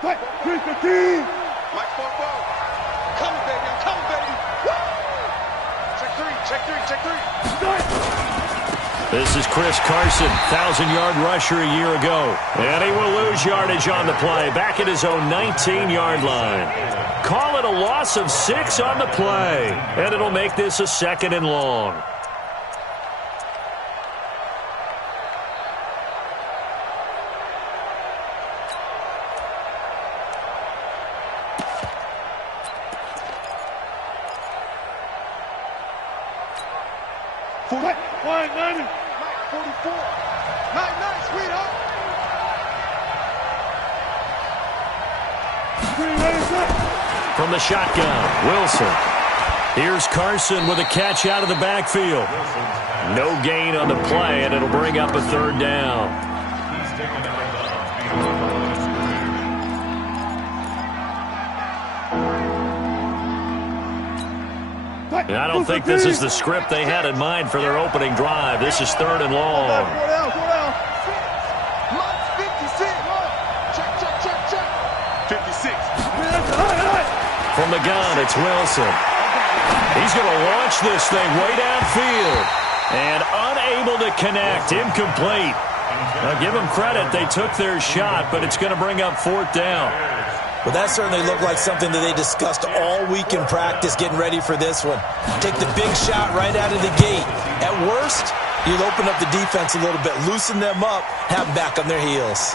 Fight, 315. Mike 4-4. Coming, baby. I'm coming, baby. Woo! Check three, check three, check three. This is Chris Carson, 1,000-yard rusher a year ago. And he will lose yardage on the play, back at his own 19-yard line. Call it a loss of 6 on the play, and it'll make this a 2nd and long. Wide 90. 44. 99, sweetheart. 386. From the shotgun, Wilson. Here's Carson with a catch out of the backfield. No gain on the play, and it'll bring up a 3rd down. I don't think this is the script they had in mind for their opening drive. This is 3rd and long. Go down. 56. Check. 56. From the gun, it's Wilson. He's going to launch this thing way downfield. And unable to connect. Incomplete. Now, give them credit. They took their shot, but it's going to bring up 4th down. Well, that certainly looked like something that they discussed all week in practice, getting ready for this one. Take the big shot right out of the gate. At worst, you'll open up the defense a little bit, loosen them up, have them back on their heels.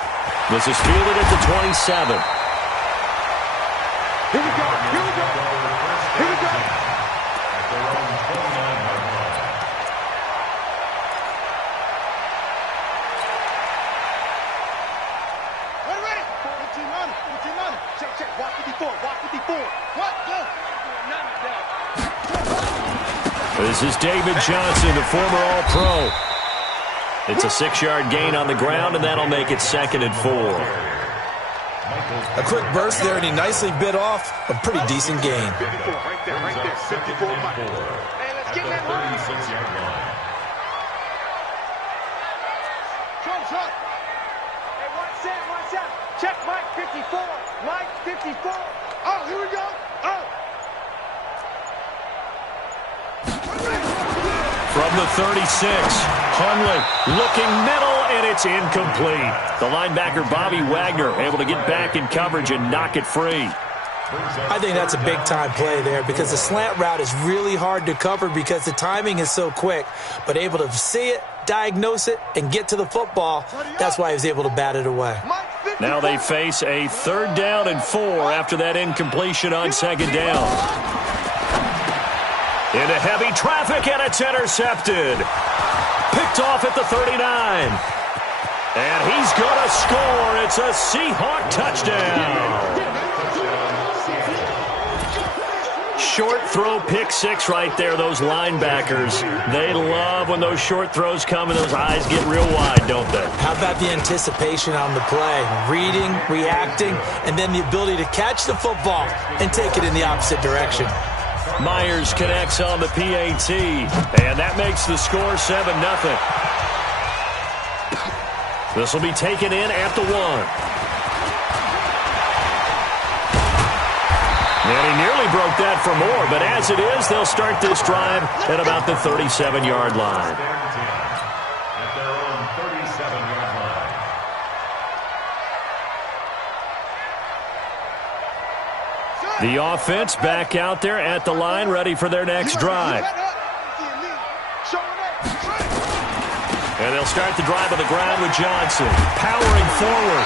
This is fielded at the 27. Here we go. Check. Walk 54. What? Go. This is David Johnson, the former All-Pro. It's a 6-yard gain on the ground, and that'll make it 2nd and 4. A quick burst there, and he nicely bit off a pretty decent gain. 54, right there. 54, Mike. Hey, let's get that line. 36-yard line. Trump. Hey, one set. Check Mike 54. Mike 54. Oh, here we go. Oh. From the 36, Hundley looking middle, and it's incomplete. The linebacker, Bobby Wagner, able to get back in coverage and knock it free. I think that's a big-time play there because the slant route is really hard to cover because the timing is so quick. But able to see it, diagnose it, and get to the football, that's why he was able to bat it away. Now they face a 3rd down and 4 after that incompletion on 2nd down. Into heavy traffic, and it's intercepted. Picked off at the 39. And he's going to score. It's a Seahawk touchdown. Short throw, pick 6 right there. Those linebackers, they love when those short throws come and those eyes get real wide, don't they? How about the anticipation on the play? Reading, reacting, and then the ability to catch the football and take it in the opposite direction. Myers connects on the PAT, and that makes the score 7-0. This will be taken in at the 1. And he nearly broke that for more, but as it is, they'll start this drive at about the 37-yard line. At their own 37-yard line. The offense back out there at the line, ready for their next drive. And they'll start the drive on the ground with Johnson, powering forward.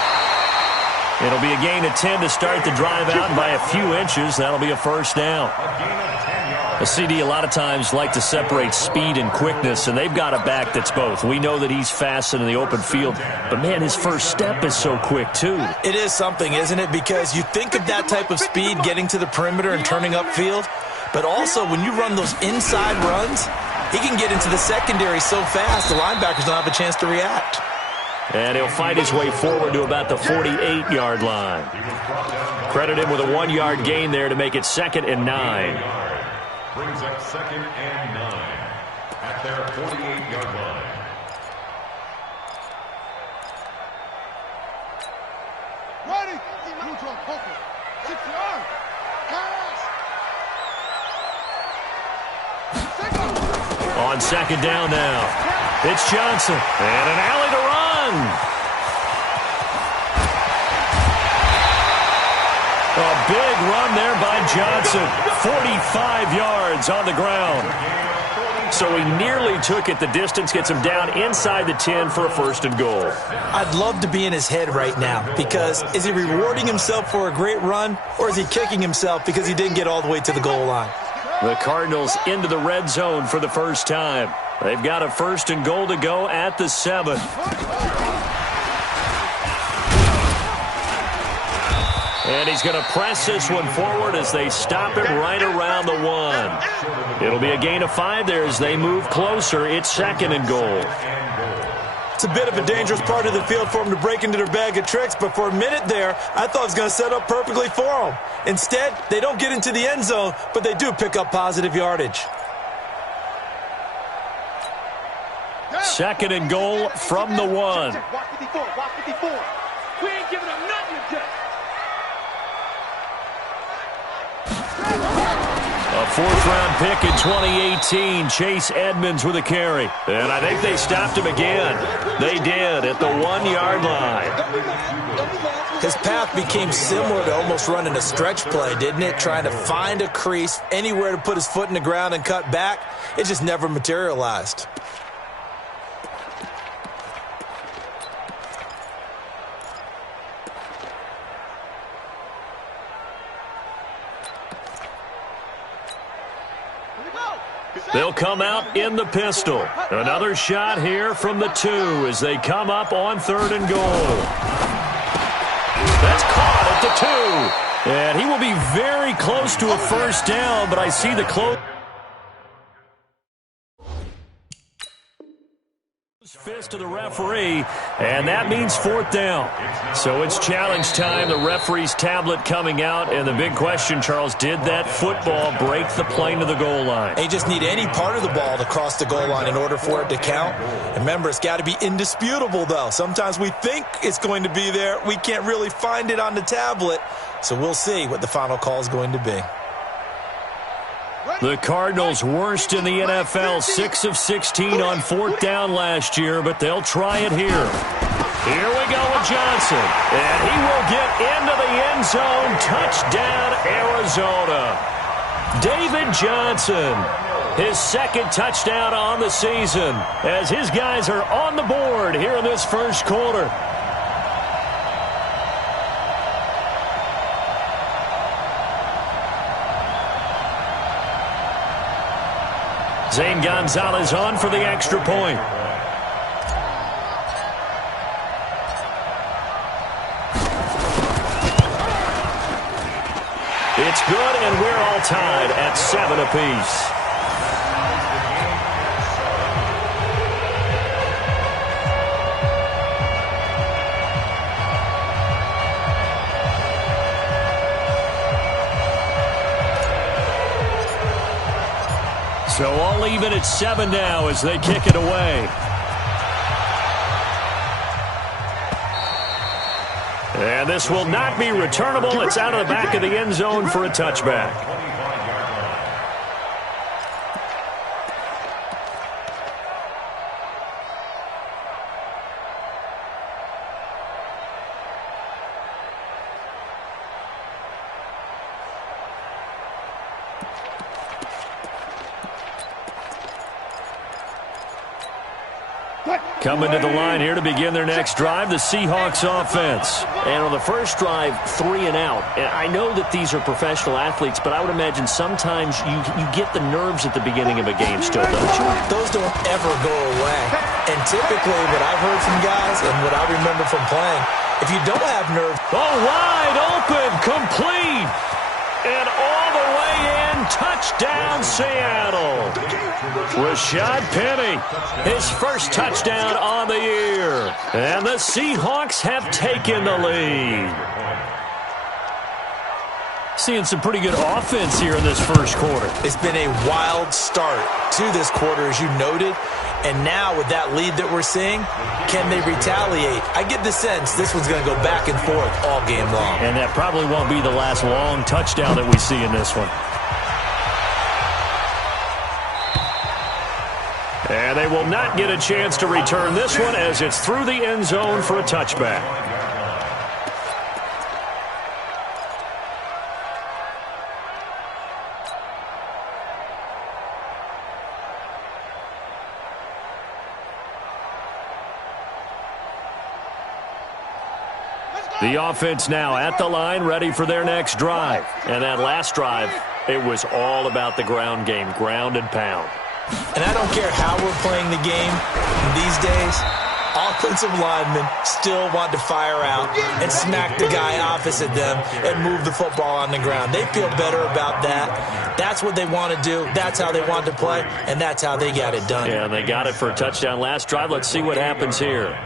It'll be a gain of 10 to start the drive out, and by a few inches, that'll be a 1st down. A CD a lot of times like to separate speed and quickness, and they've got a back that's both. We know that he's fast in the open field, but, man, his first step is so quick, too. It is something, isn't it? Because you think of that type of speed getting to the perimeter and turning upfield, but also when you run those inside runs, he can get into the secondary so fast the linebackers don't have a chance to react. And he'll fight his way forward to about the 48-yard line. Credit him with a 1-yard gain there to make it 2nd and 9. Brings up 2nd and 9 at their 48-yard line. Ready. On second down now, it's Johnson, and an alley to run. A big run there by Johnson, 45 yards on the ground. So he nearly took it the distance, gets him down inside the 10 for a first and goal. I'd love to be in his head right now, because is he rewarding himself for a great run, or is he kicking himself because he didn't get all the way to the goal line? The Cardinals into the red zone for the first time. They've got a first and goal to go at the 7. And he's going to press this one forward as they stop it right around the 1. It'll be a gain of 5 there as they move closer. It's second and goal. It's a bit of a dangerous part of the field for him to break into their bag of tricks, but for a minute there, I thought it was going to set up perfectly for him. Instead, they don't get into the end zone, but they do pick up positive yardage. Second and goal from the 1. Watch 54, watch 54. We ain't giving them nothing to do. A fourth-round pick in 2018, Chase Edmonds with a carry. And I think they stopped him again. They did at the 1-yard line. His path became similar to almost running a stretch play, didn't it? Trying to find a crease, anywhere to put his foot in the ground and cut back. It just never materialized. They'll come out in the pistol. Another shot here from the 2 as they come up on third and goal. That's caught at the 2. And he will be very close to a first down, but I see the close fist to the referee, and that means fourth down. So it's challenge time. The referee's tablet coming out, and the big question, Charles, did that football break the plane to the goal line? They just need any part of the ball to cross the goal line in order for it to count. Remember, it's got to be indisputable, though. Sometimes we think it's going to be there. We can't really find it on the tablet, so we'll see what the final call is going to be. The Cardinals worst in the NFL, 6 of 16 on fourth down last year, but they'll try it here. Here we go with Johnson, and he will get into the end zone. Touchdown, Arizona. David Johnson, his second touchdown on the season, as his guys are on the board here in this first quarter. Zane Gonzalez on for the extra point. It's good, and we're all tied at 7 apiece. So all even at 7 now as they kick it away. And this will not be returnable. It's out of the back of the end zone for a touchback. Coming to the line here to begin their next drive, the Seahawks offense. And on the first drive, 3 and out. And I know that these are professional athletes, but I would imagine sometimes you get the nerves at the beginning of a game still, don't you? Those don't ever go away. And typically what I've heard from guys and what I remember from playing, if you don't have nerves. Oh, wide open, complete. And all the way in, touchdown Seattle. Rashad Penny, his first touchdown on the year. And the Seahawks have taken the lead. Seeing some pretty good offense here in this first quarter. It's been a wild start to this quarter, as you noted. And now with that lead that we're seeing, can they retaliate? I get the sense this one's going to go back and forth all game long. And that probably won't be the last long touchdown that we see in this one. And they will not get a chance to return this one as it's through the end zone for a touchback. The offense now at the line, ready for their next drive. And that last drive, it was all about the ground game, ground and pound. And I don't care how we're playing the game these days, offensive linemen still want to fire out and smack the guy opposite them and move the football on the ground. They feel better about that. That's what they want to do. That's how they want to play, and that's how they got it done. Yeah, and they got it for a touchdown last drive. Let's see what happens here.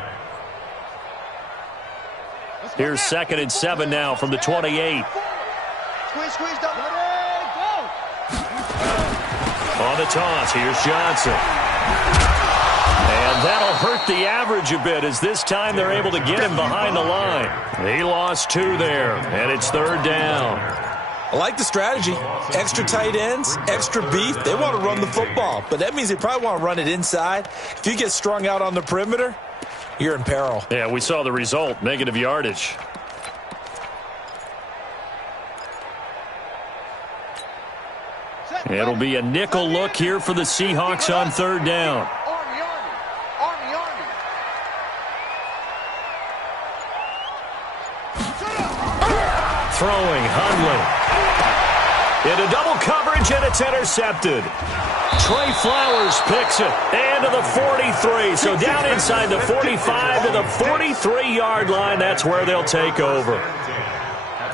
Here's 2nd and 7 now from the 28. Squeeze, double. On the toss, here's Johnson. And that'll hurt the average a bit as this time they're able to get him behind the line. He lost 2 there, and it's 3rd down. I like the strategy. Extra tight ends, extra beef. They want to run the football, but that means they probably want to run it inside. If you get strung out on the perimeter, you're in peril. Yeah, we saw the result, negative yardage. It'll be a nickel look here for the Seahawks on 3rd down. Army. Throwing, Hundley. Into double coverage, and it's intercepted. Trey Flowers picks it. And to the 43. So down inside the 45 to the 43-yard line. That's where they'll take over.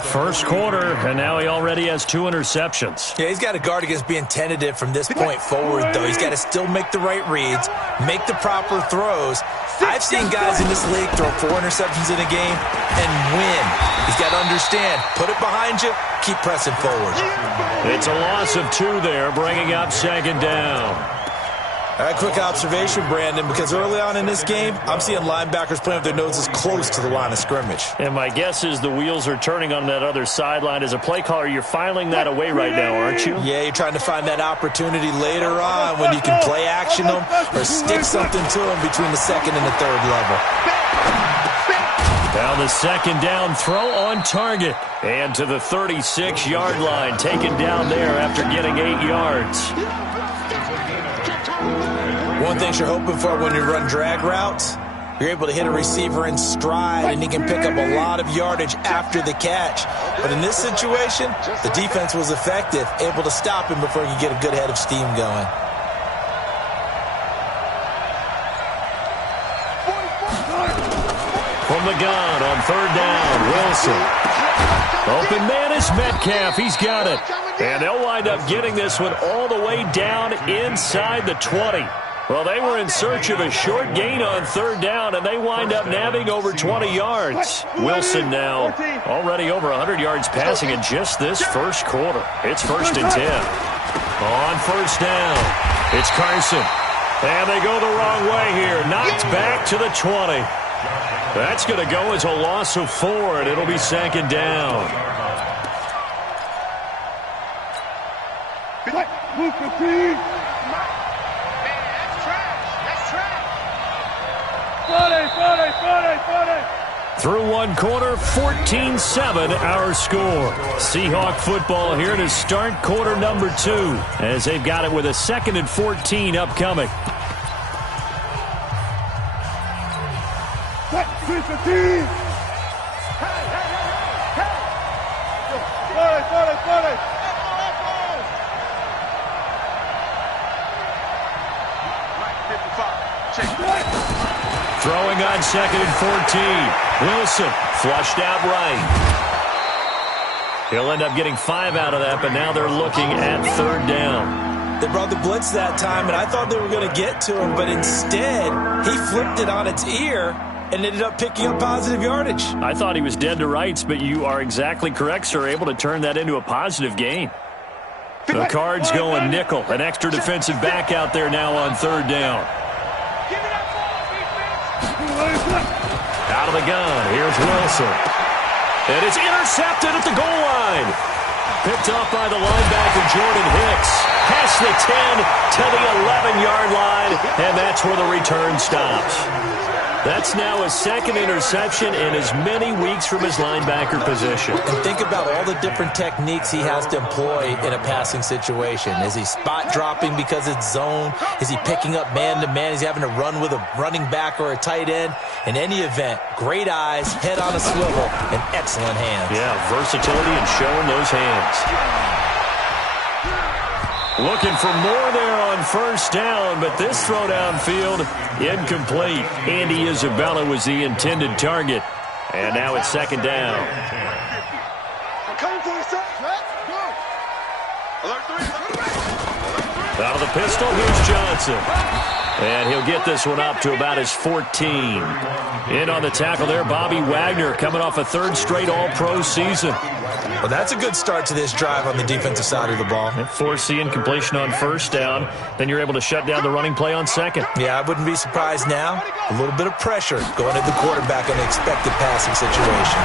First quarter, and now he already has 2 interceptions. Yeah, he's got to guard against being tentative from this point forward, though. He's got to still make the right reads, make the proper throws. I've seen guys in this league throw 4 interceptions in a game and win. He's got to understand, put it behind you, keep pressing forward. It's a loss of 2 there, bringing up 2nd down. All right, quick observation, Brandon, because early on in this game, I'm seeing linebackers playing with their noses close to the line of scrimmage. And my guess is the wheels are turning on that other sideline. As a play caller, you're filing that away right now, aren't you? Yeah, you're trying to find that opportunity later on when you can play action them or stick something to them between the 2nd and the 3rd level. Now the 2nd down throw on target. And to the 36-yard line, taken down there after getting 8 yards. One thing you're hoping for when you run drag routes, you're able to hit a receiver in stride, and he can pick up a lot of yardage after the catch. But in this situation, the defense was effective, able to stop him before he could get a good head of steam going. From the gun on 3rd down, Wilson. Open man is Metcalf. He's got it. And they'll wind up getting this one all the way down inside the 20. Well, they were in search of a short gain on 3rd down, and they wind up nabbing over 20 yards. Wilson now already over 100 yards passing in just this first quarter. It's 1st and 10. On 1st down, it's Carson. And they go the wrong way here. Knocked back to the 20. That's going to go as a loss of 4, and it'll be 2nd down. Move the team. Through one quarter, 14-7 our score. Seahawk football here to start quarter number 2 as they've got it with a 2nd and 14 upcoming. Move the team. Throwing on 2nd and 14. Wilson flushed out right. He'll end up getting 5 out of that, but now they're looking at 3rd down. They brought the blitz that time, and I thought they were going to get to him, but instead, he flipped it on its ear and ended up picking up positive yardage. I thought he was dead to rights, but you are exactly correct, sir. Able to turn that into a positive gain. The Cards going nickel. An extra defensive back out there now on third down. Out of the gun. Here's Wilson. And it's intercepted at the goal line. Picked off by the linebacker, Jordan Hicks. Past the 10 to the 11-yard line, and that's where the return stops. That's now his second interception in as many weeks from his linebacker position. And think about all the different techniques he has to employ in a passing situation. Is he spot dropping because it's zone? Is he picking up man-to-man? Is he having to run with a running back or a tight end? In any event, great eyes, head on a swivel, and excellent hands. Yeah, versatility and showing those hands. Looking for more there on first down, but this throw downfield, incomplete. Andy Isabella was the intended target. And now it's second down. I'm coming for you, sir. Out of the pistol, here's Johnson. And he'll get this one up to about his 14. In on the tackle there, Bobby Wagner, coming off a third straight All-Pro season. Well, that's a good start to this drive on the defensive side of the ball. Force the incompletion on first down. Then you're able to shut down the running play on second. Yeah, I wouldn't be surprised now. A little bit of pressure going at the quarterback in an expected passing situation.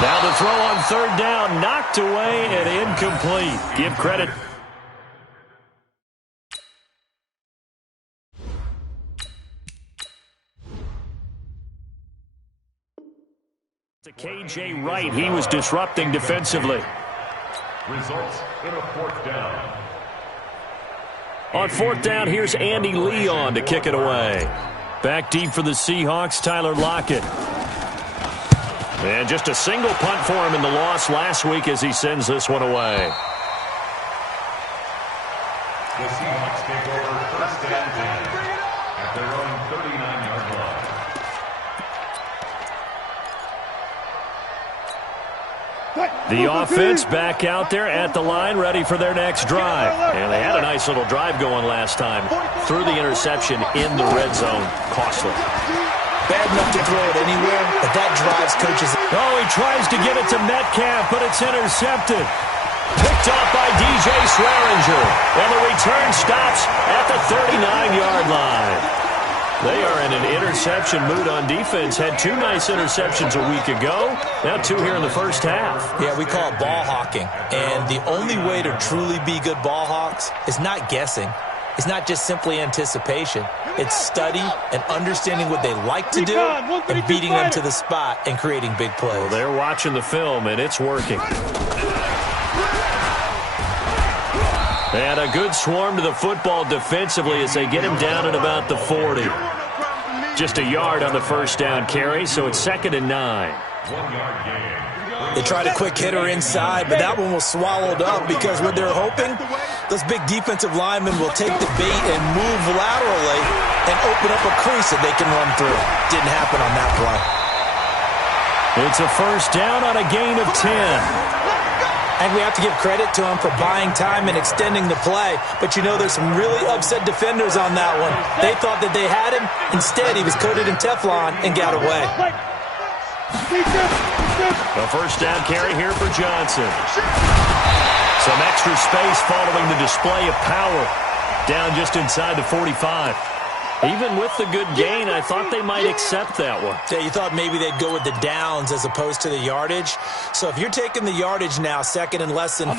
Now the throw on third down, knocked away and incomplete. Give credit to K.J. Wright. He was disrupting defensively. Results in a fourth down. On fourth down, here's Andy Leon to kick it away. Back deep for the Seahawks, Tyler Lockett. And just a single punt for him in the loss last week as he sends this one away. The Seahawks take over first and 10 at their own 39-yard line. The offense back out there at the line, ready for their next drive. And they had a nice little drive going last time. Threw the interception in the red zone. Costly. Bad enough to throw it anywhere, but that drives coaches. Oh, he tries to get it to Metcalf, but it's intercepted. Picked off by DJ Swearinger. And the return stops at the 39-yard line. They are in an interception mood on defense. Had two nice interceptions a week ago. Now two here in the first half. Yeah, we call it ball hawking. And the only way to truly be good ball hawks is not guessing. It's not just simply anticipation. It's study and understanding what they like to do and beating them to the spot and creating big plays. Well, they're watching the film, and it's working. And a good swarm to the football defensively as they get him down at about the 40. Just a yard on the first down carry, so it's 2nd and 9. 1 yard gain. They tried a quick hitter inside, but that one was swallowed up because what they're hoping, those big defensive linemen will take the bait and move laterally and open up a crease that they can run through. Didn't happen on that play. It's a first down on a gain of 10. And we have to give credit to him for buying time and extending the play. But, you know, there's some really upset defenders on that one. They thought that they had him. Instead, he was coated in Teflon and got away. The first down carry here for Johnson. Some extra space following the display of power. Down just inside the 45. Even with the good gain, I thought they might accept that one. Yeah, you thought maybe they'd go with the downs as opposed to the yardage. So if you're taking the yardage now, 2nd and less than 5,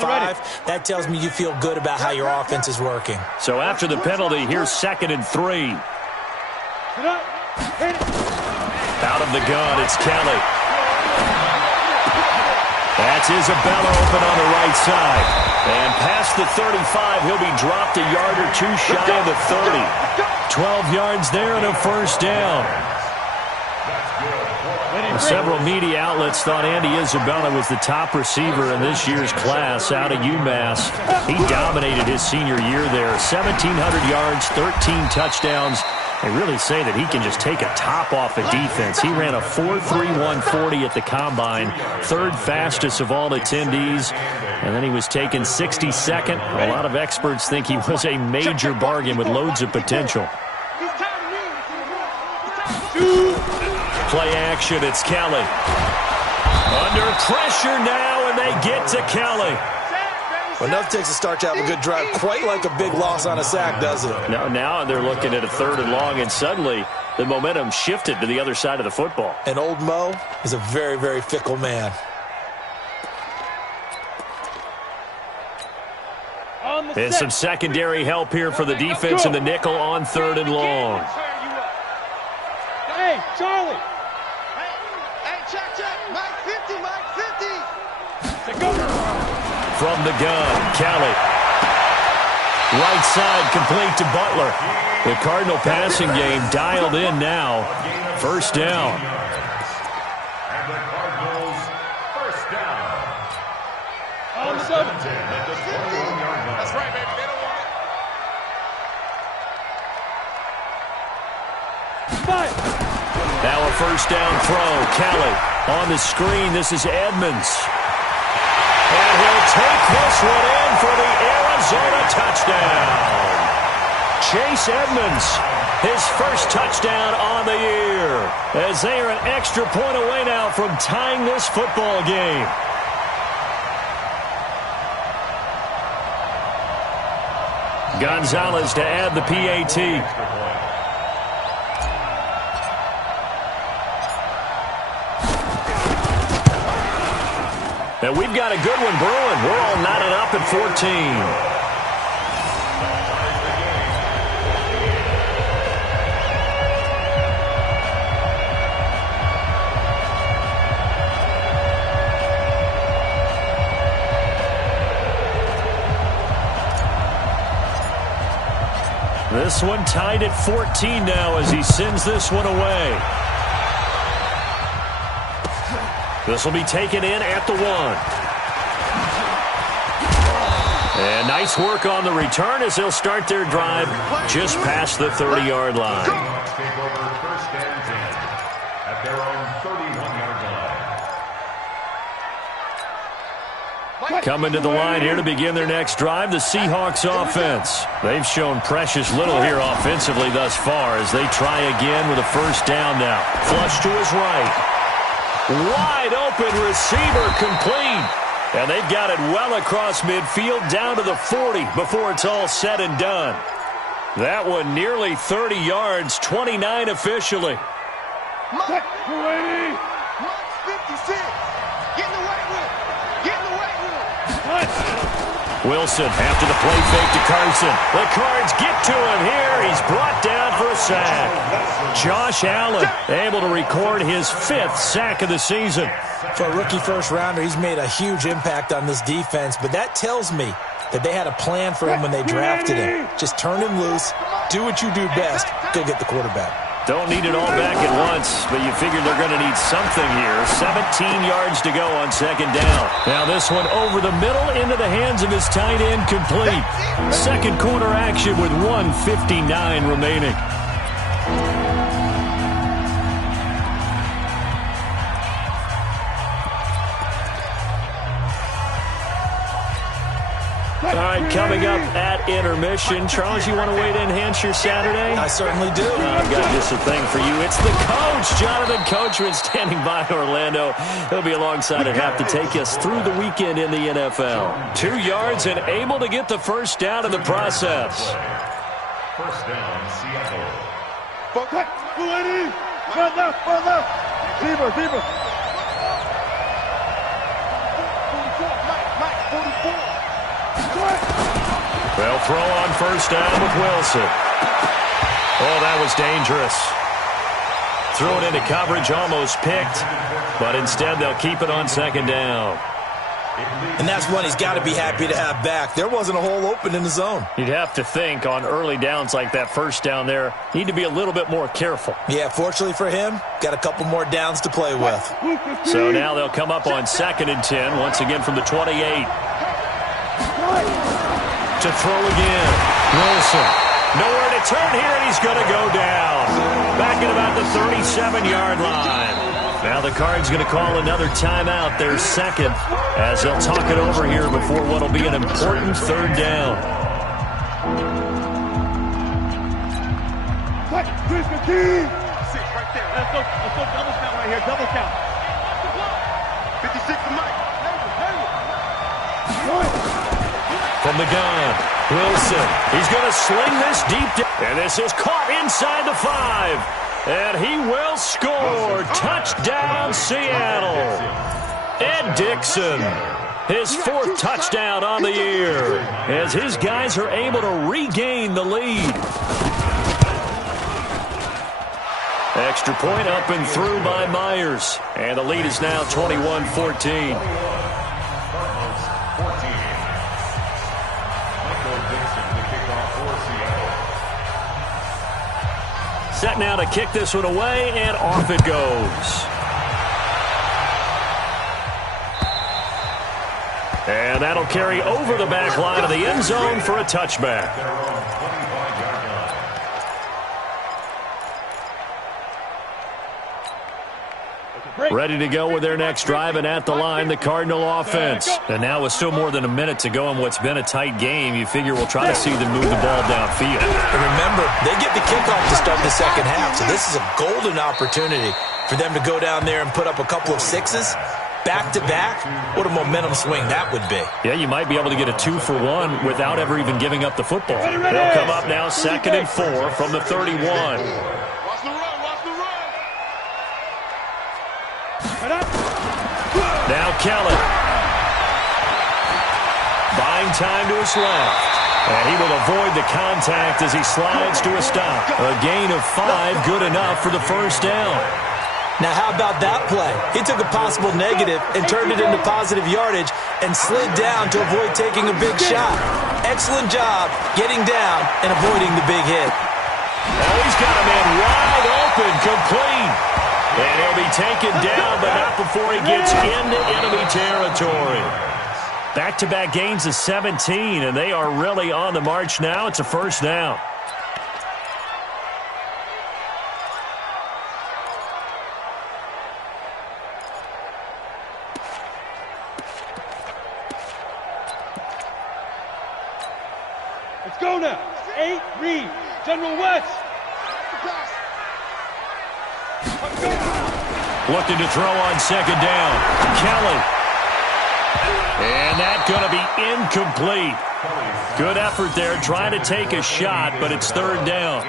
that tells me you feel good about how your offense is working. So after the penalty, here's 2nd and 3. Out of the gun, it's Kelly. That's Isabella open on the right side. And past the 35, he'll be dropped a yard or two shy of the 30. 12 yards there and a first down. Several media outlets thought Andy Isabella was the top receiver in this year's class out of UMass. He dominated his senior year there. 1,700 yards, 13 touchdowns. They really say that he can just take a top off a defense. He ran a 4.31 40 at the Combine, 3rd fastest of all attendees. And then he was taken 62nd. A lot of experts think he was a major bargain with loads of potential. Play action, it's Kelly. Under pressure now, and they get to Kelly. Well, enough takes a start to have a good drive. Quite like a big loss on a sack, doesn't it? Now they're looking at a 3rd and long, and suddenly the momentum shifted to the other side of the football. And old Mo is a very, very fickle man. And some secondary help here for the defense in the nickel on 3rd and long. Hey, Charlie. Hey, check. Mike 50, Mike 50. From the gun, Kelly. Right side complete to Butler. The Cardinal passing game dialed in now. 1st down. And the Cardinals, 1st down. First and 10 at the 21-yard line. That's right, baby. They don't want it. Now a 1st down throw. Kelly on the screen. This is Edmonds. And he'll take this one in for the Arizona touchdown. Chase Edmonds, his 1st touchdown on the year, as they are an extra point away now from tying this football game. Gonzalez to add the PAT. And we've got a good one brewing. We're all knotted up at 14. This one tied at 14 now as he sends this one away. This will be taken in at the 1. And nice work on the return as they'll start their drive just past the 30-yard line. Seahawks take over 1st and 10 at their own 31-yard line. Coming to the line here to begin their next drive, the Seahawks offense. They've shown precious little here offensively thus far as they try again with a 1st down now. Flush to his right. Wide open receiver complete. And they've got it well across midfield down to the 40 before it's all said and done. That one nearly 30 yards, 29 officially. Mike 56. Get in the way with it. Get in the way with it. Wilson after the play fake to Carson. The Cards get to him here. He's brought down for a sack. Josh Allen able to record his 5th sack of the season. For a rookie 1st-rounder, he's made a huge impact on this defense, but that tells me that they had a plan for him when they drafted him. Just turn him loose, do what you do best, go get the quarterback. Don't need it all back at once, but you figure they're going to need something here. 17 yards to go on 2nd down. Now this one over the middle into the hands of his tight end complete. 2nd quarter action with 1:59 remaining. All right, coming up at intermission. Charles, you want to wait to enhance your Saturday? I certainly do. I've got just a thing for you. It's the coach, Jonathan Coachman, standing by Orlando. He'll be alongside at half to take us through the weekend in the NFL. 2 yards and able to get the 1st down in the process. 1st down, Seattle. Front left. Deeper. Mike 44. They'll throw on 1st down with Wilson. Oh, that was dangerous. Threw it into coverage, almost picked, but instead they'll keep it on 2nd down. And that's one he's got to be happy to have back. There wasn't a hole open in the zone. You'd have to think on early downs like that 1st down there, need to be a little bit more careful. Yeah, fortunately for him, got a couple more downs to play with. So now they'll come up on 2nd and 10, once again from the 28. To throw again. Wilson. Nowhere to turn here, and he's going to go down. Back at about the 37-yard line. Now the Cards going to call another timeout, their 2nd, as they'll talk it over here before what will be an important 3rd down. right there. Let's go double count right here. Double count. 56 to Mike. From the gun, Wilson. He's going to sling this deep down. And this is caught inside the 5. And he will score. Touchdown, Seattle. Ed Dixon. His 4th touchdown on the year as his guys are able to regain the lead. Extra point up and through by Myers. And the lead is now 21-14. Set now to kick this one away, and off it goes. And that'll carry over the back line of the end zone for a touchback. Ready to go with their next drive, and at the line, the Cardinal offense. And now with still more than a minute to go in what's been a tight game, you figure we'll try to see them move the ball downfield. And remember, they get the kickoff to start the second half, so this is a golden opportunity for them to go down there and put up a couple of 6s. Back-to-back, what a momentum swing that would be. Yeah, you might be able to get a 2-for-1 without ever even giving up the football. They'll come up now 2nd and 4 from the 31. Watch the run, watch the run. Now Kelly. Buying time to his left. And he will avoid the contact as he slides to a stop. A gain of 5, good enough for the first down. Now, how about that play? He took a possible negative and turned it into positive yardage and slid down to avoid taking a big shot. Excellent job getting down and avoiding the big hit. Now he's got a man wide open, complete. And he'll be taken down, but not before he gets into enemy territory. Back-to-back gains of 17, and they are really on the march now. It's a first down. Let's go now. 8, read. General West. Looking to throw on second down. Kelly. And that's going to be incomplete. Good effort there, trying to take a shot, but it's third down.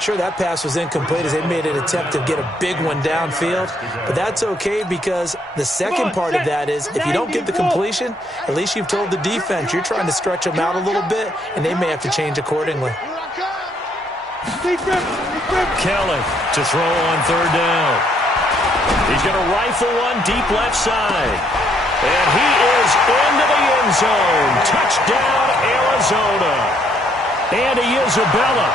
Sure, that pass was incomplete as they made an attempt to get a big one downfield, but that's okay because the second part of that is if you don't get the completion, at least you've told the defense you're trying to stretch them out a little bit, and they may have to change accordingly. Kelly to throw on third down. He's going to rifle one deep left side. And he is into the end zone. Touchdown, Arizona. Andy Isabella,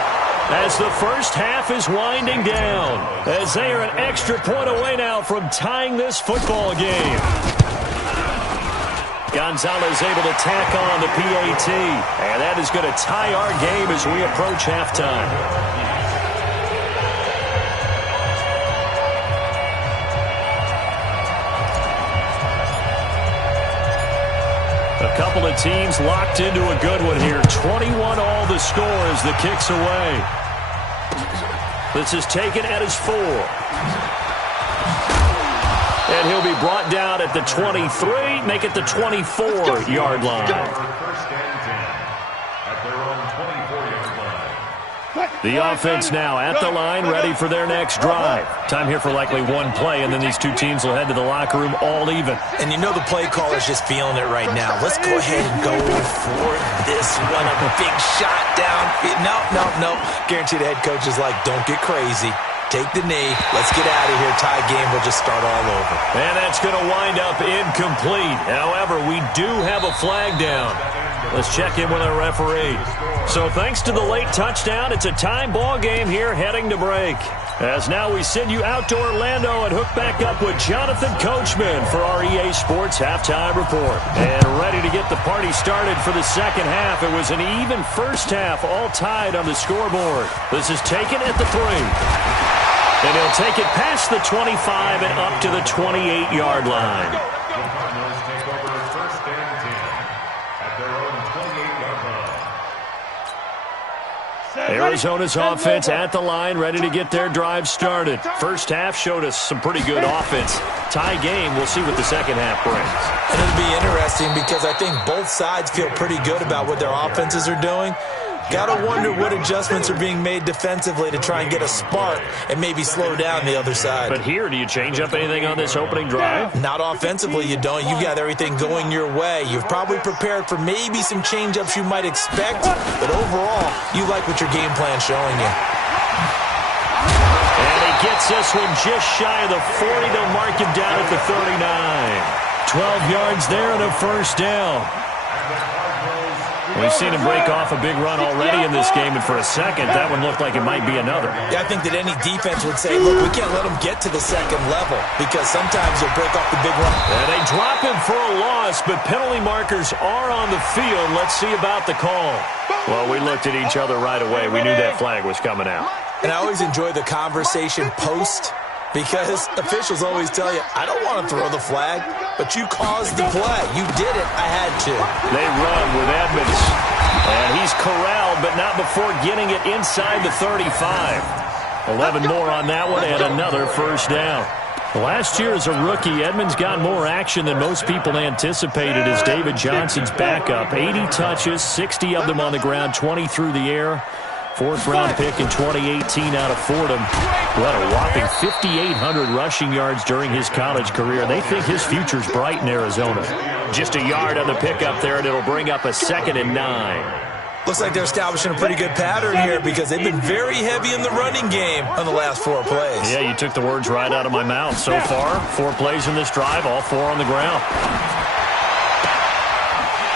as the first half is winding down, as they are an extra point away now from tying this football game. Gonzalez able to tack on the PAT, and that is going to tie our game as we approach halftime. A couple of teams locked into a good one here. 21 all the score as the kick's away. This is taken at his 4. And he'll be brought down at the 23, make it the 24-yard line. First and 10 at their own 24-yard line. The offense now at the line, ready for their next drive. Time here for likely one play, and then these two teams will head to the locker room all even. And you know the play caller's just feeling it right now. Let's go ahead and go for this one. A big shot downfield. No. Guaranteed the head coach is like, don't get crazy. Take the knee. Let's get out of here. Tie game will just start all over. And that's going to wind up incomplete. However, we do have a flag down. Let's check in with our referee. So thanks to the late touchdown, it's a tie ball game here heading to break. As now we send you out to Orlando and hook back up with Jonathan Coachman for our EA Sports Halftime Report. And ready to get the party started for the second half. It was an even first half, all tied on the scoreboard. This is taken at the 3. And he'll take it past the 25 and up to the 28-yard line. The Cardinals take over first and 10 at their own 28-yard line. Arizona's offense at the line, ready to get their drive started. First half showed us some pretty good offense. Tie game, we'll see what the second half brings. And it'll be interesting because I think both sides feel pretty good about what their offenses are doing. Gotta wonder what adjustments are being made defensively to try and get a spark and maybe slow down the other side. But here, do you change up anything on this opening drive? Not offensively, you don't. You've got everything going your way. You've probably prepared for maybe some change-ups you might expect, but overall, you like what your game plan's showing you. And he gets this one just shy of the 40. They'll mark him down at the 39. 12 yards there and a first down. We've seen him break off a big run already in this game, and for a second, that one looked like it might be another. Yeah, I think that any defense would say, look, we can't let him get to the second level because sometimes he'll break off the big run. And they drop him for a loss, but penalty markers are on the field. Let's see about the call. Well, we looked at each other right away. We knew that flag was coming out. And I always enjoy the conversation post because officials always tell you, I don't want to throw the flag, but you caused the play. You did it. I had to. They run with Edmonds. And he's corralled, but not before getting it inside the 35. 11 more on that one and another first down. Last year as a rookie, Edmonds got more action than most people anticipated as David Johnson's backup. 80 touches, 60 of them on the ground, 20 through the air. Fourth-round pick in 2018 out of Fordham. Who had a whopping 5,800 rushing yards during his college career. They think his future's bright in Arizona. Just a yard on the pickup there, and it'll bring up a 2nd and 9. Looks like they're establishing a pretty good pattern here because they've been very heavy in the running game on the last 4 plays. Yeah, you took the words right out of my mouth. So far, 4 plays in this drive, all 4 on the ground.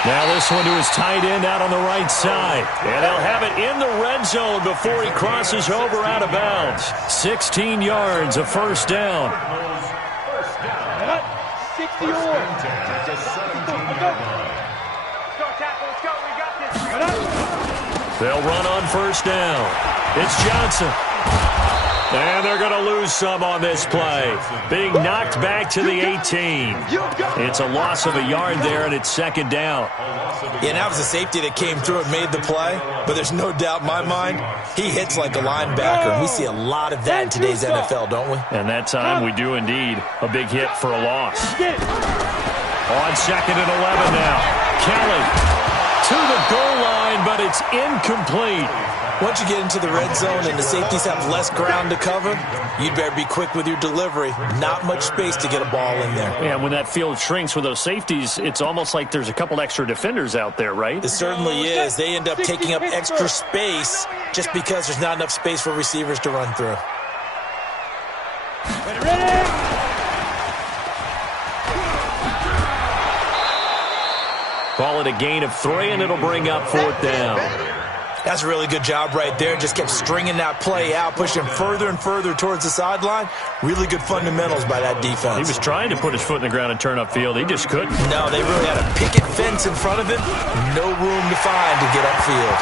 Now this one to his tight end out on the right side. And they'll have it in the red zone before he crosses over out of bounds. 16 yards, a first down. 60 They'll run on first down. It's Johnson. And they're going to lose some on this play. Being knocked back to the 18. It's a loss of a yard there, and it's 2nd down. Yeah, and that was a safety that came through and made the play. But there's no doubt in my mind, he hits like a linebacker. And we see a lot of that in today's NFL, don't we? And that time we do indeed. A big hit for a loss. On 2nd and 11 now. Kelly to the goal line, but it's incomplete. Once you get into the red zone and the safeties have less ground to cover, you'd better be quick with your delivery. Not much space to get a ball in there. Yeah, when that field shrinks with those safeties, it's almost like there's a couple extra defenders out there, right? It certainly is. They end up taking up extra space just because there's not enough space for receivers to run through. Ready? Call it a gain of 3, and it'll bring up 4th down. That's a really good job right there. Just kept stringing that play out, pushing further and further towards the sideline. Really good fundamentals by that defense. He was trying to put his foot in the ground and turn upfield. He just couldn't. No, they really had a picket fence in front of him. No room to find to get upfield.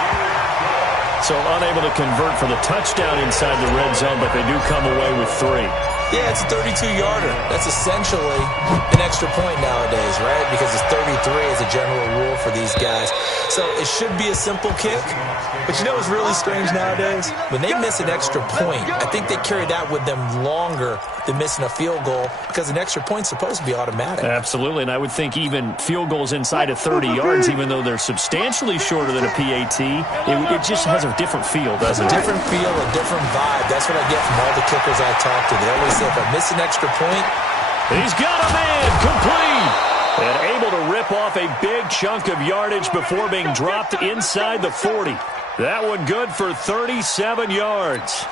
So unable to convert for the touchdown inside the red zone, but they do come away with 3. Yeah, it's a 32-yarder. That's essentially an extra point nowadays, right? Because it's 33 as a general rule for these guys. So it should be a simple kick. But you know what's really strange nowadays? When they miss an extra point, I think they carry that with them longer than missing a field goal because an extra point's supposed to be automatic. Absolutely, and I would think even field goals inside of 30 yards, even though they're substantially shorter than a PAT, it just has a different feel, doesn't it? A different feel, a different vibe. That's what I get from all the kickers I talk to. They always say, if I miss an extra point... He's got a man, complete! And able to rip off a big chunk of yardage before being dropped inside the 40. That one good for 37 yards.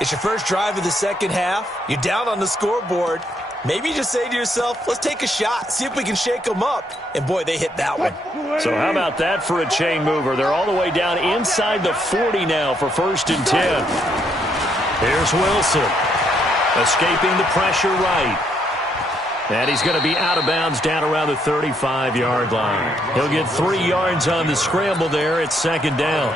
It's your first drive of the second half. You're down on the scoreboard. Maybe you just say to yourself, let's take a shot, see if we can shake them up. And, boy, they hit that one. So how about that for a chain mover? They're all the way down inside the 40 now for 1st and 10. Here's Wilson, escaping the pressure right. And he's going to be out of bounds down around the 35-yard line. He'll get 3 yards on the scramble there. It's 2nd down.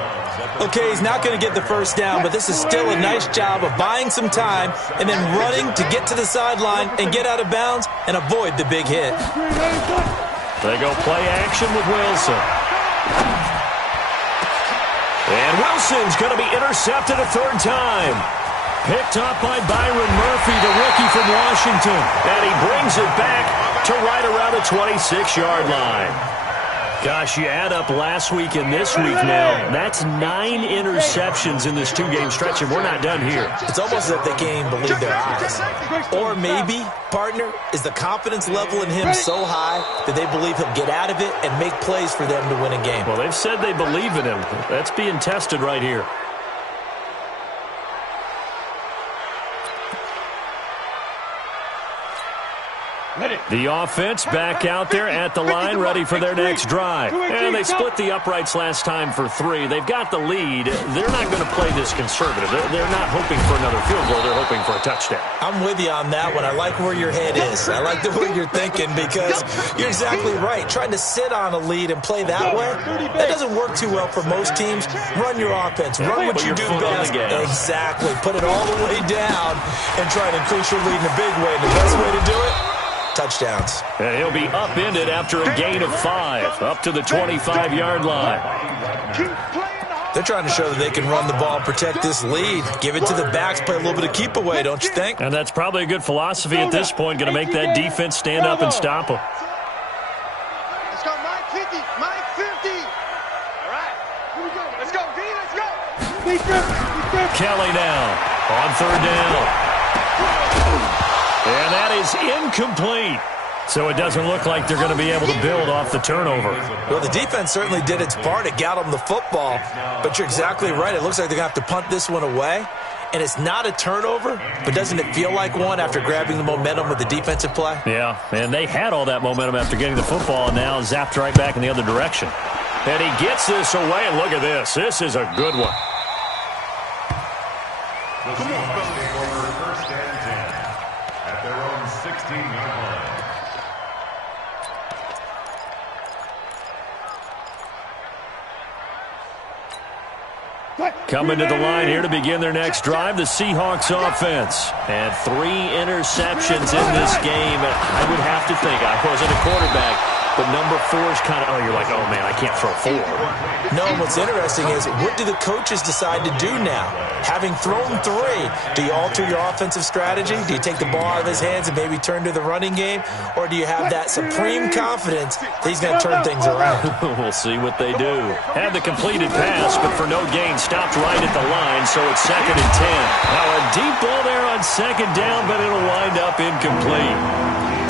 Okay, he's not going to get the first down, but this is still a nice job of buying some time and then running to get to the sideline and get out of bounds and avoid the big hit. They go play action with Wilson. And Wilson's going to be intercepted a third time. Picked up by Byron Murphy, the rookie from Washington. And he brings it back to right around the 26-yard line. Gosh, you add up last week and this week now, that's 9 interceptions in this two-game stretch, and we're not done here. It's almost as if they can't even believe their eyes. Or maybe, partner, is the confidence level in him so high that they believe he'll get out of it and make plays for them to win a game. Well, they've said they believe in him. That's being tested right here. The offense back out there at the line, ready for their next drive. And they split the uprights last time for 3. They've got the lead. They're not going to play this conservative. They're not hoping for another field goal. They're hoping for a touchdown. I'm with you on that one. I like where your head is. I like the way you're thinking because you're exactly right. Trying to sit on a lead and play that way, that doesn't work too well for most teams. Run your offense. Run what you do best. Exactly. Put it all the way down and try to increase your lead in a big way. The best way to do it, touchdowns. And he'll be upended after a gain of 5, up to the 25-yard line. They're trying to show that they can run the ball and protect this lead. Give it to the backs, play a little bit of keep away, don't you think? And that's probably a good philosophy at this point, going to make that defense stand up and stop them. Let's go, Mike 50, Mike 50. All right, here we go. Let's go, D, let's go. Kelly now on third down. And that is incomplete. So it doesn't look like they're going to be able to build off the turnover. Well, the defense certainly did its part. It got them the football. But you're exactly right. It looks like they're going to have to punt this one away. And it's not a turnover, but doesn't it feel like one after grabbing the momentum with the defensive play? Yeah, and they had all that momentum after getting the football and now zapped right back in the other direction. And he gets this away, and look at this. This is a good one. Come on, first and 10 at their own 16-yard line. Coming to the line here to begin their next drive, the Seahawks offense. And 3 interceptions in this game. I would have to think, I wasn't a quarterback, but number 4 is kind of, you're like, oh, man, I can't throw 4. No, what's interesting is, what do the coaches decide to do now? Having thrown 3, do you alter your offensive strategy? Do you take the ball out of his hands and maybe turn to the running game? Or do you have that supreme confidence that he's going to turn things around? We'll see what they do. Had the completed pass, but for no gain, stopped right at the line, so it's 2nd and 10. Now a deep ball there on 2nd down, but it'll wind up incomplete.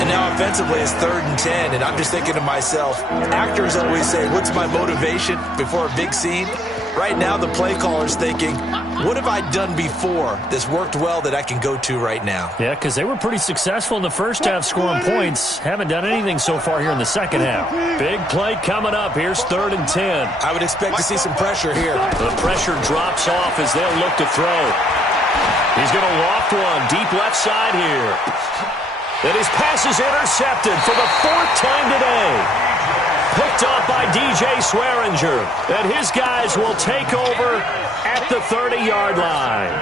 And now offensively it's 3rd and 10, and I'm just thinking to myself, actors always say, what's my motivation before a big scene? Right now the play caller's thinking, what have I done before that's worked well that I can go to right now? Yeah, because they were pretty successful in the first half scoring points. Haven't done anything so far here in the second half. Big play coming up. Here's 3rd and 10. I would expect to see some pressure here. The pressure drops off as they'll look to throw. He's going to loft one deep left side here. And his pass is intercepted for the 4th time today. Picked up by DJ Swearinger. And his guys will take over at the 30-yard line.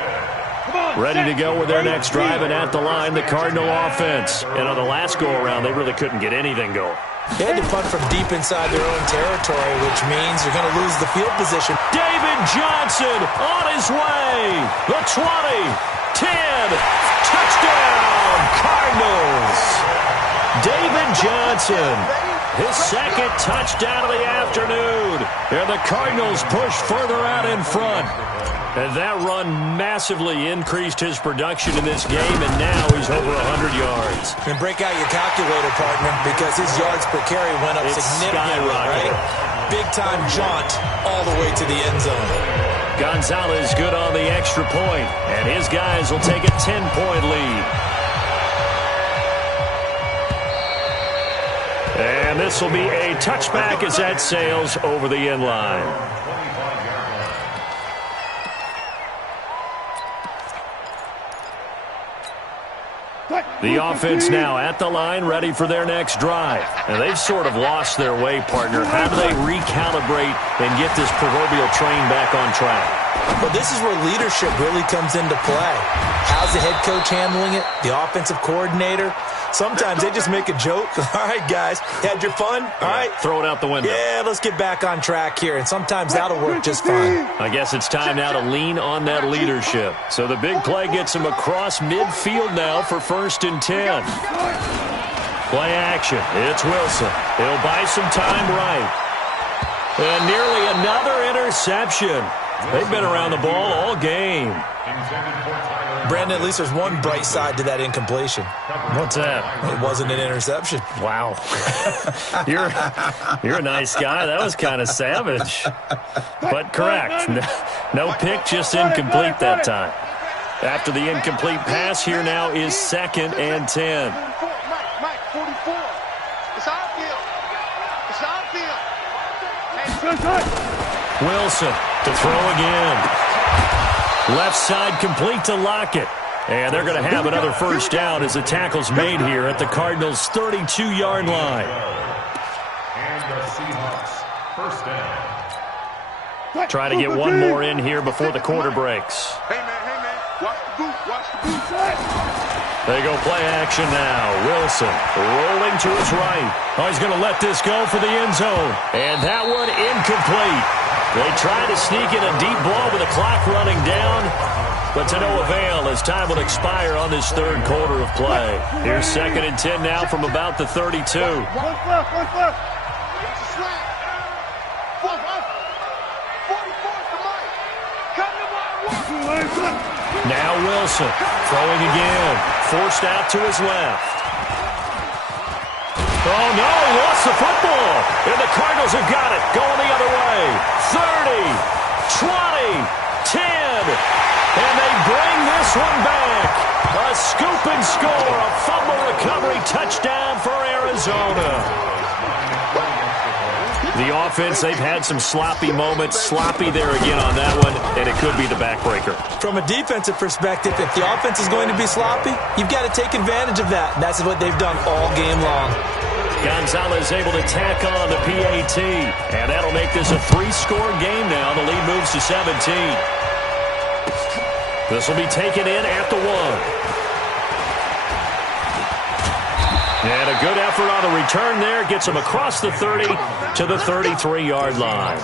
Ready to go with their next drive, and at the line, the Cardinal offense. And on the last go-around, they really couldn't get anything going. They had to punt from deep inside their own territory, which means you're going to lose the field position. David Johnson on his way. The 20, 10, touchdown, Cardinals. David Johnson, his 2nd touchdown of the afternoon. And the Cardinals push further out in front. And that run massively increased his production in this game, and now he's over 100 yards. And break out your calculator, partner, because his yards per carry went up significantly, right? Big-time jaunt all the way to the end zone. Gonzalez good on the extra point, and his guys will take a 10-point lead. And this will be a touchback as that sails over the end line. The offense now at the line, ready for their next drive. And they've sort of lost their way, partner. How do they recalibrate and get this proverbial train back on track? Well, this is where leadership really comes into play. How's the head coach handling it? The offensive coordinator? Sometimes they just make a joke. All right, guys, had your fun? All right. Throw it out the window. Yeah, let's get back on track here, and sometimes that'll work just fine. I guess it's time now to lean on that leadership. So the big play gets him across midfield now for 1st and 10. Play action. It's Wilson. He'll buy some time right. And nearly another interception. They've been around the ball all game. Brandon, at least there's one bright side to that incompletion. What's that? It wasn't an interception. Wow. You're a nice guy. That was kind of savage. But correct. No pick, just incomplete that time. After the incomplete pass, here now is 2nd and 10. Mike, 44. It's outfield. It's outfield. Wilson to throw again. Left side complete to Lockett. And they're going to have another 1st down as the tackle's made here at the Cardinals' 32-yard line. And the Seahawks, 1st down. Try to get one more in here before the quarter breaks. Hey, man. Watch the boot. They go play action now. Wilson rolling to his right. Oh, he's going to let this go for the end zone. And that one incomplete. They try to sneak in a deep ball with the clock running down, but to no avail as time will expire on this 3rd quarter of play. Here's 2nd and 10 now from about the 32. Now Wilson throwing again. Forced out to his left. Oh, no, he lost the football. And the Cardinals have got it. Going the other way. 30, 20, 10. And they bring this one back. A scoop and score. A fumble recovery touchdown for Arizona. The offense, they've had some sloppy moments. Sloppy there again on that one, and it could be the backbreaker. From a defensive perspective, if the offense is going to be sloppy, you've got to take advantage of that. That's what they've done all game long. Gonzalez able to tack on the PAT, and that'll make this a 3-score game now. The lead moves to 17. This will be taken in at the 1. And a good effort on the return there. Gets him across the 30 to the 33-yard line.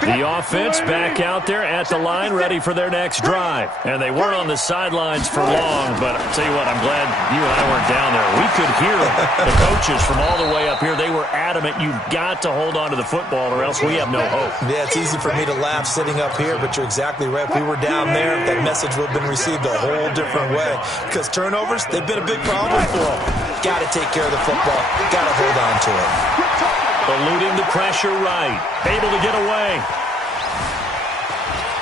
The offense back out there at the line, ready for their next drive. And they weren't on the sidelines for long, but I'll tell you what, I'm glad you and I weren't down there. We could hear them. The coaches from all the way up here, they were adamant, you've got to hold on to the football or else we have no hope. Yeah, it's easy for me to laugh sitting up here, but you're exactly right. If we were down there, that message would have been received a whole different way. Because turnovers, they've been a big problem for them. Got to take care of the football. Got to hold on to it. Eluding the pressure right. Able to get away.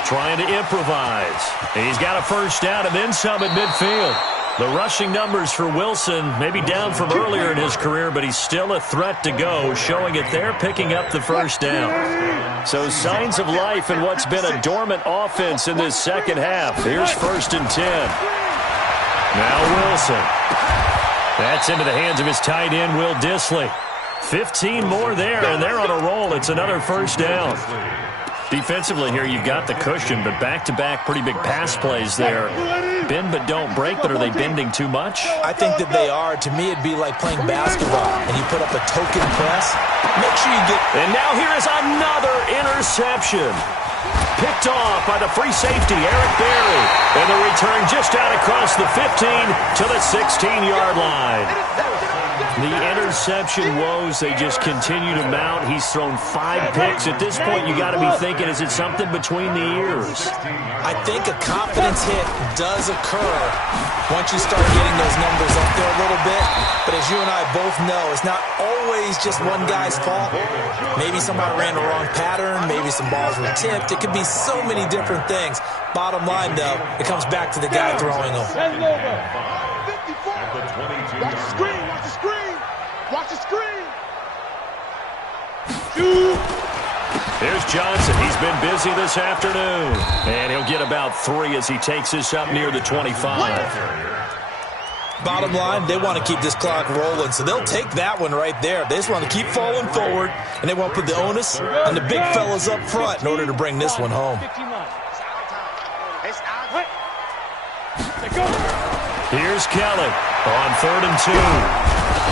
Trying to improvise. He's got a 1st down and then some at midfield. The rushing numbers for Wilson maybe down from earlier in his career, but he's still a threat to go, showing it there, picking up the 1st down. So signs of life in what's been a dormant offense in this 2nd half. Here's 1st and 10. Now Wilson. That's into the hands of his tight end, Will Dissly. 15 more there, and they're on a roll. It's another 1st down. Defensively here, you've got the cushion, but back-to-back pretty big pass plays there. Bend but don't break, but are they bending too much? I think that they are. To me, it'd be like playing basketball, and you put up a token press. Make sure you get... And now here is another interception. Picked off by the free safety, Eric Berry. And the return just out across the 15 to the 16-yard line. The interception woes, they just continue to mount. He's thrown 5 picks. At this point, you got to be thinking, is it something between the ears? I think a confidence hit does occur once you start getting those numbers up there a little bit. But as you and I both know, it's not always just one guy's fault. Maybe somebody ran the wrong pattern. Maybe some balls were tipped. It could be so many different things. Bottom line, though, it comes back to the guy throwing them. Watch the screen, watch the screen. Watch the screen. Here's Johnson. He's been busy this afternoon. And he'll get about 3 as he takes this up near the 25. Bottom line, they want to keep this clock rolling, so they'll take that one right there. They just want to keep falling forward, and they want to put the onus on the big fellas up front in order to bring this one home. Here's Kelly on 3rd and 2.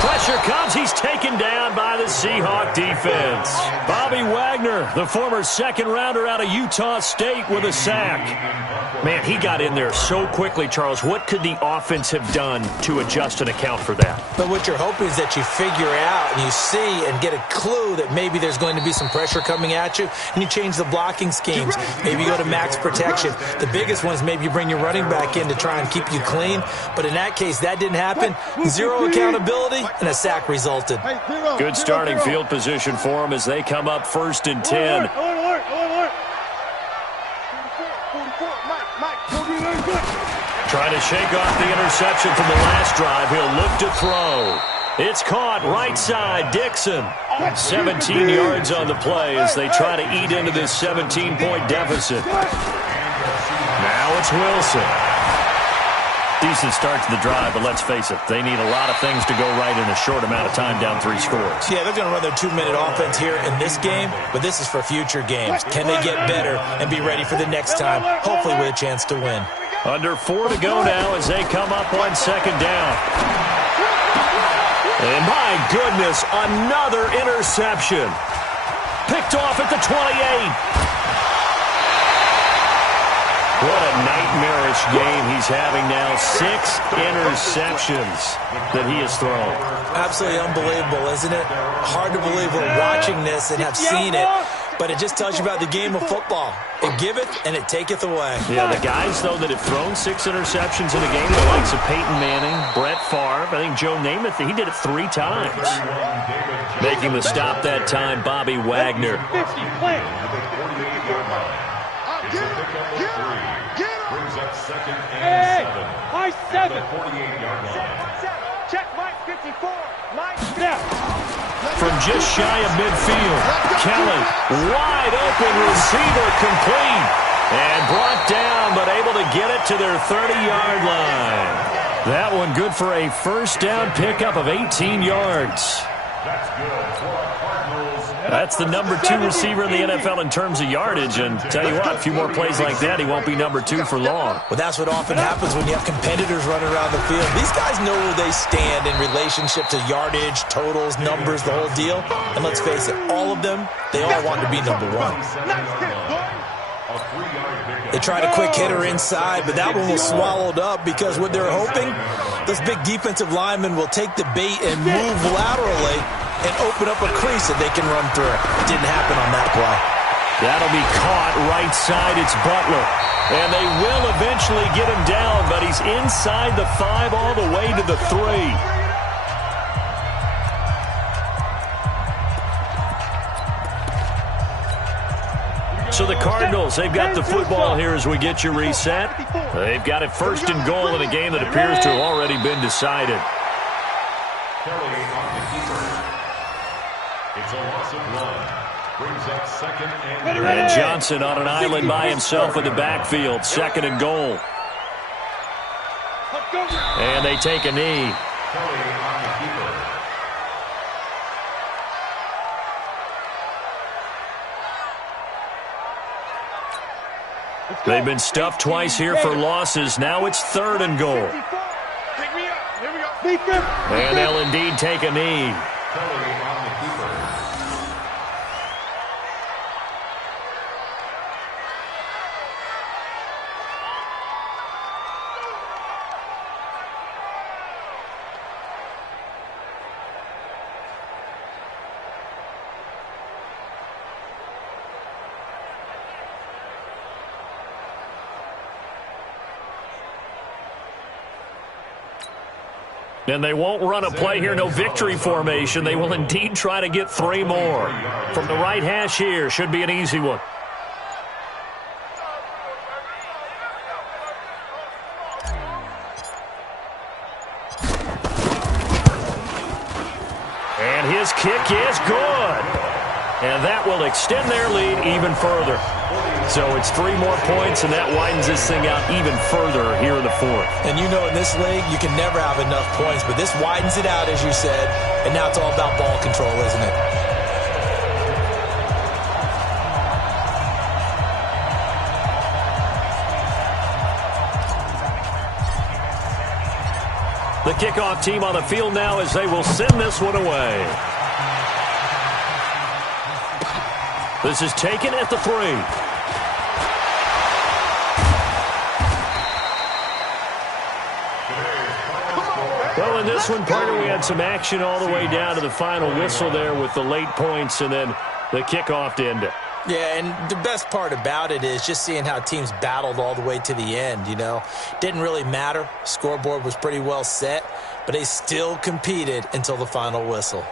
Pressure comes. He's taken down by the Seahawk defense. Bobby Wagner, the former second-rounder out of Utah State, with a sack. Man, he got in there so quickly, Charles. What could the offense have done to adjust and account for that? But what you're hoping is that you figure out and you see and get a clue that maybe there's going to be some pressure coming at you, and you change the blocking schemes. Maybe you go to max protection. The biggest one is maybe you bring your running back in to try and keep you clean. But in that case, that didn't happen. Zero accountability, and a sack resulted. Good starting field position for them as they come up 1st and 10. Trying to shake off the interception from the last drive. He'll look to throw. It's caught right side. Dixon. 17 yards on the play as they try to eat into this 17-point deficit. Now it's Wilson. Decent start to the drive, but let's face it, they need a lot of things to go right in a short amount of time, down 3 scores. Yeah, they're going to run their 2-minute offense here in this game, but this is for future games. Can they get better and be ready for the next time, hopefully with a chance to win? Under 4 to go now as they come up on 2nd down. And my goodness, another interception. Picked off at the 28. What a nightmarish game he's having now. 6 interceptions that he has thrown. Absolutely unbelievable, isn't it? Hard to believe we're watching this and have seen it, but it just tells you about the game of football. It giveth and it taketh away. Yeah, the guys, though, that have thrown 6 interceptions in a game, the likes of Peyton Manning, Brett Favre, I think Joe Namath, he did it 3 times. Making the stop that time, Bobby Wagner. Hey, high 7. Check Mike 54. Mike. From just shy of midfield, Kelly, wide open receiver, complete. And brought down, but able to get it to their 30-yard line. That one good for a 1st down pickup of 18 yards. That's good for a Cardinals. That's the number 2 receiver in the NFL in terms of yardage. And tell you what, a few more plays like that, he won't be number 2 for long. Well, that's what often happens when you have competitors running around the field. These guys know where they stand in relationship to yardage, totals, numbers, the whole deal. And let's face it, all of them, they all want to be number 1. They tried a quick hitter inside, but that one was swallowed up because what they're hoping, those big defensive linemen will take the bait and move laterally and open up a crease that they can run through. It didn't happen on that play. That'll be caught right side. It's Butler. And they will eventually get him down, but he's inside the 5 all the way to the 3. So the Cardinals, they've got the football here as we get you reset. They've got it 1st and goal in a game that appears to have already been decided. Kelly on the keeper. It's a loss of 1. Brings up 2nd and And Johnson on an island by himself in the backfield. 2nd and goal. And they take a knee. Kelly on the keeper. They've been stuffed twice here for losses. Now it's 3rd and goal. Pick me up. Here we go. And they'll indeed take a knee. Kelly on the keeper. And they won't run a play here, no victory formation. They will indeed try to get 3 more. From the right hash here, should be an easy one. And his kick is good. And that will extend their lead even further. So it's 3 more points, and that widens this thing out even further here in the 4th. And you know in this league, you can never have enough points, but this widens it out, as you said, and now it's all about ball control, isn't it? The kickoff team on the field now as they will send this one away. This is taken at the 3. Well, in this one, partner, we had some action all the way down to the final whistle there with the late points and then the kickoff to end it. Yeah, and the best part about it is just seeing how teams battled all the way to the end, Didn't really matter. Scoreboard was pretty well set, but they still competed until the final whistle.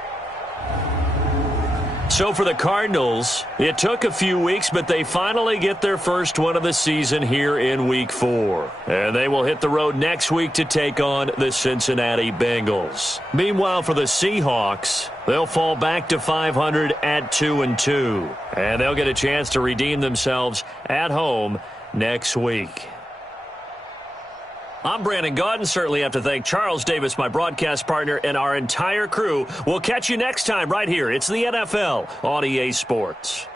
So for the Cardinals, it took a few weeks, but they finally get their first one of the season here in Week 4. And they will hit the road next week to take on the Cincinnati Bengals. Meanwhile, for the Seahawks, they'll fall back to 500 at 2-2. And they'll get a chance to redeem themselves at home next week. I'm Brandon Gaudin. Certainly have to thank Charles Davis, my broadcast partner, and our entire crew. We'll catch you next time right here. It's the NFL on EA Sports.